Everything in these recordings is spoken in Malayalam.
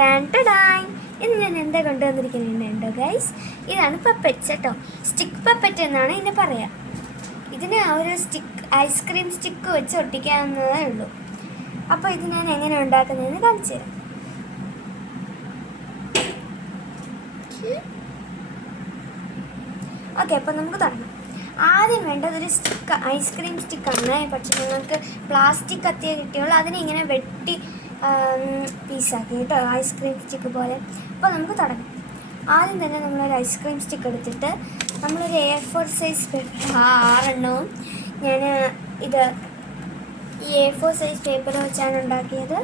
ടാൻ ഇന്ന് ഞാൻ എന്താ കൊണ്ടുവന്നിരിക്കുന്നുണ്ടോ ഗൈസ്, ഇതാണ് പപ്പറ്റ്സ് കേട്ടോ. സ്റ്റിക്ക് പപ്പറ്റ് എന്നാണ് ഇതിനെ പറയുക. ഇതിന് ഒരു ഐസ്ക്രീം സ്റ്റിക്ക് വെച്ച് ഒട്ടിക്കാവുന്നതേ ഉള്ളൂ. അപ്പോൾ ഇത് ഞാൻ എങ്ങനെ ഉണ്ടാക്കുന്നതെന്ന് കാണിച്ചു തരാം. ഓക്കെ, അപ്പോൾ നമുക്ക് തുടങ്ങാം. ആദ്യം വേണ്ടത് ഒരു ഐസ്ക്രീം സ്റ്റിക്കാണ്. പക്ഷെ നിങ്ങൾക്ക് പ്ലാസ്റ്റിക് കത്തിയേ കിട്ടിയുള്ളൂ. അതിനെ ഇങ്ങനെ വെട്ടി പീസാക്കി കേട്ടോ, ഐസ്ക്രീം സ്റ്റിക്ക് പോലെ. അപ്പോൾ നമുക്ക് തുടങ്ങാം. ആദ്യം തന്നെ നമ്മളൊരു ഐസ്ക്രീം സ്റ്റിക്ക് എടുത്തിട്ട് നമ്മളൊരു A4 സൈസ് പേപ്പർ 6 എണ്ണവും ഞാൻ ഈ A4 സൈസ് പേപ്പർ വെച്ചാണ് ഉണ്ടാക്കിയത്.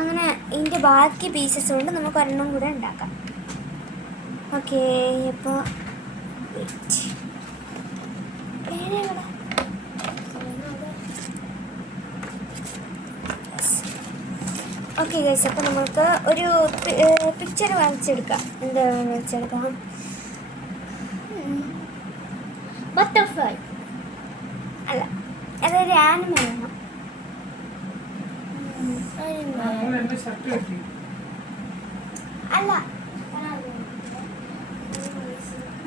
അങ്ങനെ ഇതിൻ്റെ ബാക്കി പീസസ് കൊണ്ട് നമുക്ക് ഒരെണ്ണം കൂടെ ഉണ്ടാക്കാം. ഓക്കെ, അപ്പോൾ ഓക്കെ ഗൈസ്, അപ്പോൾ നമുക്ക് ഒരു പിക്ചർ വരച്ചെടുക്കാം. എന്താ വരച്ചെടുക്കാം? ബട്ടർഫ്ലൈ അല്ല, അതൊരു ആനിമൽ ആണ്. അല്ല,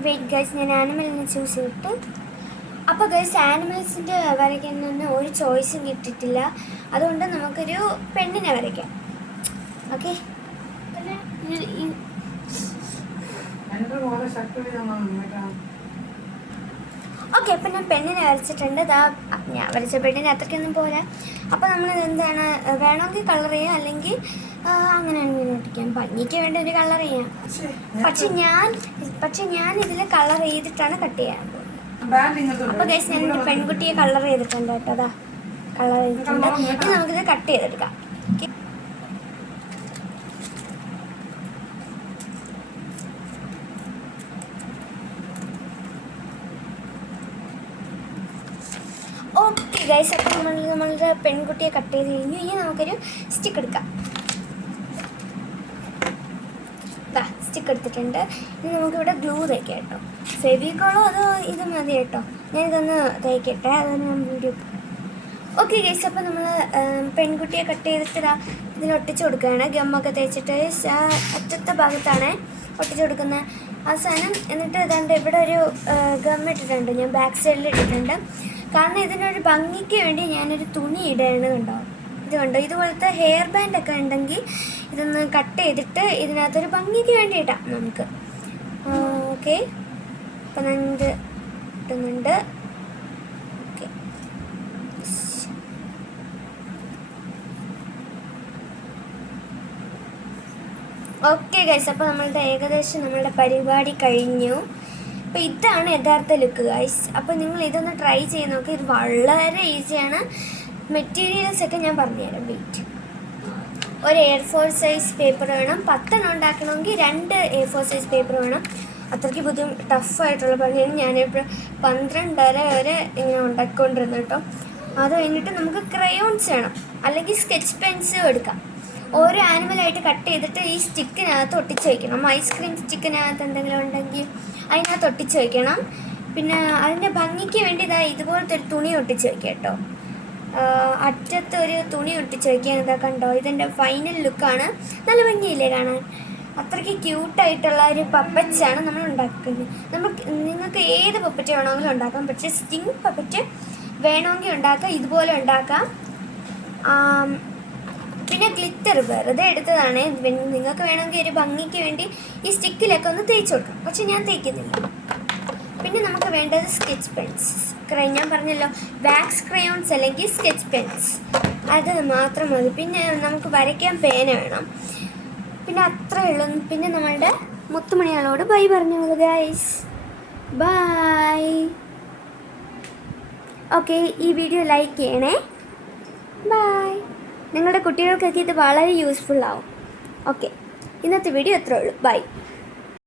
വെയിറ്റ് ഗൈസ്, ഞാൻ ആനിമലിനെ ചൂസ് ചെയ്തിട്ട്. അപ്പോൾ ഗൈസ്, ആനിമൽസിൻ്റെ വരയ്ക്കുന്നതിന് ഒരു ചോയ്സും കിട്ടിയിട്ടില്ല. അതുകൊണ്ട് നമുക്കൊരു പെണ്ണിനെ വരയ്ക്കാം. ഓക്കെ, ഓക്കെ, അപ്പം ഞാൻ പെണ്ണിനെ വരച്ചിട്ടുണ്ട്. ഞാൻ വരച്ച പെണ്ണിനെ അത്രയ്ക്കൊന്നും പോരാ. അപ്പോൾ നമ്മൾ എന്താണ്, വേണമെങ്കിൽ കളർ ചെയ്യാം, അല്ലെങ്കിൽ അങ്ങനെയാണെങ്കിൽ ഒട്ടിക്കാം. ഭംഗിക്ക് വേണ്ടി ഒരു കളർ ചെയ്യാം. പക്ഷെ ഞാൻ ഇതിൽ കളർ ചെയ്തിട്ടാണ് കട്ട് ചെയ്യാൻ പോകുന്നത്. അപ്പോൾ ഗൈസ്, ഞാൻ എൻ്റെ പെൺകുട്ടിയെ കളർ ചെയ്തിട്ടുണ്ട് കേട്ടോ. അതാ കളർ ചെയ്തിട്ടുണ്ട്. ഇനി നമുക്കിത് കട്ട് ചെയ്തെടുക്കാം. ഓക്കെ ഗൈസ്, അപ്പോൾ നമ്മളുടെ പെൺകുട്ടിയെ കട്ട് ചെയ്ത് കഴിഞ്ഞു. ഇനി നമുക്കൊരു സ്റ്റിക്ക് എടുക്കാം. സ്റ്റിക്ക് എടുത്തിട്ടുണ്ട്. ഇനി നമുക്കിവിടെ ഗ്ലൂ തേക്കാം കേട്ടോ. ഫെവിക്കോളോ അതോ ഇത് മതി കേട്ടോ. ഞാനിതൊന്ന് തേക്കട്ടെ, അതാണ് ഞാൻ വീഡിയോ. ഓക്കെ ഗൈസ്, അപ്പോൾ നമ്മൾ പെൺകുട്ടിയെ കട്ട് ചെയ്തിട്ട് ഇതിലൊട്ടിച്ച് കൊടുക്കുകയാണ്. ഗമ്മൊക്കെ തേച്ചിട്ട് അറ്റത്തെ ഭാഗത്താണ് ഒട്ടിച്ച് കൊടുക്കുന്നത് അവസാനം. എന്നിട്ട് ഏതാണ്ട് ഇവിടെ ഒരു ഗം ഇട്ടിട്ടുണ്ട്, ഞാൻ ബാക്ക് സൈഡിൽ ഇട്ടിട്ടുണ്ട്. കാരണം ഇതിനൊരു ഭംഗിക്ക് വേണ്ടി ഞാനൊരു തുണി ഇടുകയാണ്. കണ്ടോ, ഇത് കണ്ടോ, ഇതുപോലത്തെ ഹെയർ ബാൻഡൊക്കെ ഉണ്ടെങ്കിൽ ഇതൊന്ന് കട്ട് ചെയ്തിട്ട് ഇതിനകത്തൊരു ഭംഗിക്ക് വേണ്ടി ഇടാം നമുക്ക്. ഓക്കെ, അപ്പം ഞാൻ ഇത് ഇട്ടുന്നുണ്ട്. ഓക്കെ, ഓക്കെ ഗൈസ്, അപ്പോൾ നമ്മളുടെ പരിപാടി കഴിഞ്ഞു. അപ്പോൾ ഇതാണ് യഥാർത്ഥ ലുക്ക് ഗൈസ്. അപ്പോൾ നിങ്ങൾ ഇതൊന്ന് ട്രൈ ചെയ്ത് നോക്കി. ഇത് വളരെ ഈസിയാണ്. മെറ്റീരിയൽസൊക്കെ ഞാൻ പറഞ്ഞുതരാം. വെയിറ്റ്, ഒരു A4 സൈസ് പേപ്പർ വേണം. 10 എണ്ണം ഉണ്ടാക്കണമെങ്കിൽ 2 A4 സൈസ് പേപ്പർ വേണം. അത്രയ്ക്ക് ടഫായിട്ടുള്ള പണിയാണ്. ഞാനിപ്പോൾ 12 വരെ ഇങ്ങനെ ഉണ്ടാക്കിക്കൊണ്ടിരുന്നു കേട്ടോ. അത് കഴിഞ്ഞിട്ട് നമുക്ക് ക്രയോൺസ് വേണം, അല്ലെങ്കിൽ സ്കെച്ച് പെൻസിലും എടുക്കാം. ഓരോ ആനിമലായിട്ട് കട്ട് ചെയ്തിട്ട് ഈ സ്റ്റിക്കിനകത്ത് ഒട്ടിച്ച് വയ്ക്കണം. ഐസ്ക്രീം സ്റ്റിക്കിനകത്ത് എന്തെങ്കിലും ഉണ്ടെങ്കിൽ അതിനകത്ത് ഒട്ടിച്ച് വയ്ക്കണം. പിന്നെ അതിൻ്റെ ഭംഗിക്ക് വേണ്ടി ഇതുപോലത്തെ ഒരു തുണി ഒട്ടിച്ച് വയ്ക്കുക കേട്ടോ. അറ്റത്ത് ഒരു തുണി ഒട്ടിച്ച് വയ്ക്കുക. എന്താ കണ്ടോ, ഇതിൻ്റെ ഫൈനൽ ലുക്കാണ്. നല്ല ഭംഗിയില്ലേ കാണാൻ? അത്രയ്ക്ക് ക്യൂട്ടായിട്ടുള്ള ഒരു പപ്പറ്റ്സാണ് നമ്മൾ ഉണ്ടാക്കുന്നത്. നിങ്ങൾക്ക് ഏത് പപ്പറ്റ് വേണമെങ്കിലും ഉണ്ടാക്കാം. പക്ഷേ സ്റ്റിങ് പപ്പറ്റ് വേണമെങ്കിൽ ഉണ്ടാക്കാം, ഇതുപോലെ ഉണ്ടാക്കാം. പിന്നെ ഗ്ലിറ്റർ വെറുതെ എടുത്തതാണ്. നിങ്ങൾക്ക് വേണമെങ്കിൽ ഒരു ഭംഗിക്ക് വേണ്ടി ഈ സ്റ്റിക്കിലൊക്കെ ഒന്ന് തേച്ച് കൊടുക്കാം. പക്ഷെ ഞാൻ തേക്കുന്നില്ല. പിന്നെ നമുക്ക് വേണ്ടത് സ്കെച്ച് പെൻസ്. ഞാൻ പറഞ്ഞല്ലോ, വാക്സ് ക്രയോൺസ് അല്ലെങ്കിൽ സ്കെച്ച് പെൻസ്, അത് മാത്രം മതി. പിന്നെ നമുക്ക് വരയ്ക്കാൻ പേന വേണം. പിന്നെ അത്രയേ ഉള്ളൂ. പിന്നെ നമ്മളുടെ മുത്തുമണികളോട് ബൈ പറഞ്ഞോളൂ ഗൈസ്. ബൈ. ഓക്കെ, ഈ വീഡിയോ ലൈക്ക് ചെയ്യണേ. ബൈ. നിങ്ങളുടെ കുട്ടികൾക്കൊക്കെ ഇത് വളരെ യൂസ്ഫുൾ ആവും. ഓക്കെ, ഇന്നത്തെ വീഡിയോ അത്രേ ഉള്ളൂ. ബൈ.